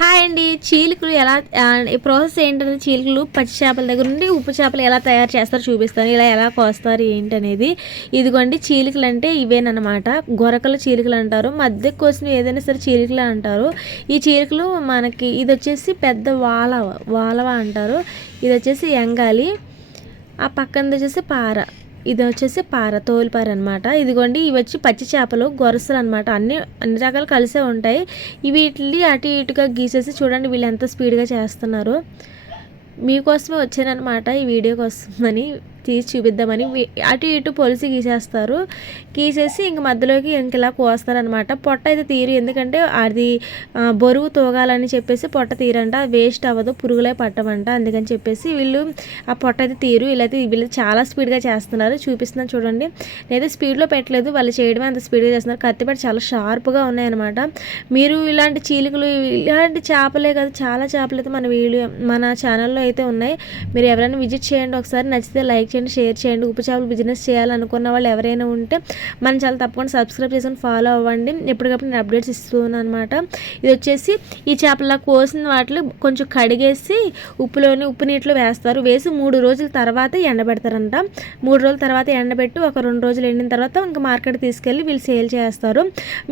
Hi అండి. చీలికలు ఎలా ఈ ప్రాసెస్ ఏంటంటే చీలికలు పచ్చి చేపల దగ్గర నుండి ఉప్పు చేపలు ఎలా తయారు చేస్తారో చూపిస్తాను. ఇలా ఎలా కోస్తారు ఏంటనేది. ఇదిగోండి చీలికలు అంటే ఇవేనమాట. గొరకలు చీలికలు అంటారు. మధ్య కోసినవి ఏదైనా సరే చీలికలు అంటారు. ఈ చీలికలు మనకి ఇది వచ్చేసి పెద్ద వాలవ అంటారు. ఇది వచ్చేసి ఎంగాలి. ఆ పక్కనది వచ్చేసి పార. ఇది వచ్చేసి తోలుపార అనమాట. ఇదిగోండి ఇవి వచ్చి పచ్చి చేపలు గొరసలు అనమాట. అన్ని రకాలు కలిసే ఉంటాయి. వీటిని అటు ఇటుగా గీసేసి చూడండి వీళ్ళు ఎంత స్పీడ్గా చేస్తున్నారు. మీకోసమే వచ్చానమాట ఈ వీడియో కోసమని తీసి చూపిద్దామని. అటు ఇటు పొలిసి గీసేసి ఇంక మధ్యలోకి ఇంక ఇలా కోస్తారనమాట. పొట్ట అయితే తీరు, ఎందుకంటే అది బరువు తోగాలని చెప్పేసి పొట్ట తీరంట. వేస్ట్ అవ్వదు, పురుగులే పట్టవంట. అందుకని చెప్పేసి వీళ్ళు ఆ పొట్ట అయితే తీరు. వీళ్ళు చాలా స్పీడ్గా చేస్తున్నారు. చూపిస్తున్నాను చూడండి. నేనైతే స్పీడ్లో పెట్టలేదు, వాళ్ళు చేయడమే అంత స్పీడ్గా చేస్తున్నారు. కత్తిపెట్ట చాలా షార్ప్గా ఉన్నాయన్నమాట. మీరు ఇలాంటి చీలికలు ఇలాంటి చేపలే కదా, చాలా చేపలు అయితే మన ఛానల్లో అయితే ఉన్నాయి. మీరు ఎవరైనా విజిట్ చేయండి ఒకసారి. నచ్చితే లైక్ చేయండి, షేర్ చేయండి. ఉప్పు చేపలు బిజినెస్ చేయాలనుకున్న వాళ్ళు ఎవరైనా ఉంటే మన ఛానల్ తప్పకుండా సబ్స్క్రైబ్ చేసుకొని ఫాలో అవ్వండి. ఎప్పటికప్పుడు నేను అప్డేట్స్ ఇస్తున్నాను అనమాట. ఇది వచ్చేసి ఈ చేపల కోసిన వాటిలో కొంచెం కడిగేసి ఉప్పు నీటిలో వేస్తారు. వేసి 3 రోజుల తర్వాత ఎండబెడతారంట. 3 రోజుల తర్వాత ఎండబెట్టి ఒక 2 రోజులు ఎండిన తర్వాత ఇంకా మార్కెట్ తీసుకెళ్ళి వీళ్ళు సేల్ చేస్తారు.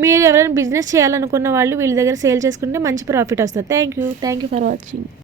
మీరు ఎవరైనా బిజినెస్ చేయాలనుకున్న వాళ్ళు వీళ్ళ దగ్గర సేల్ చేసుకుంటే మంచి ప్రాఫిట్ వస్తుంది. Thank you for watching.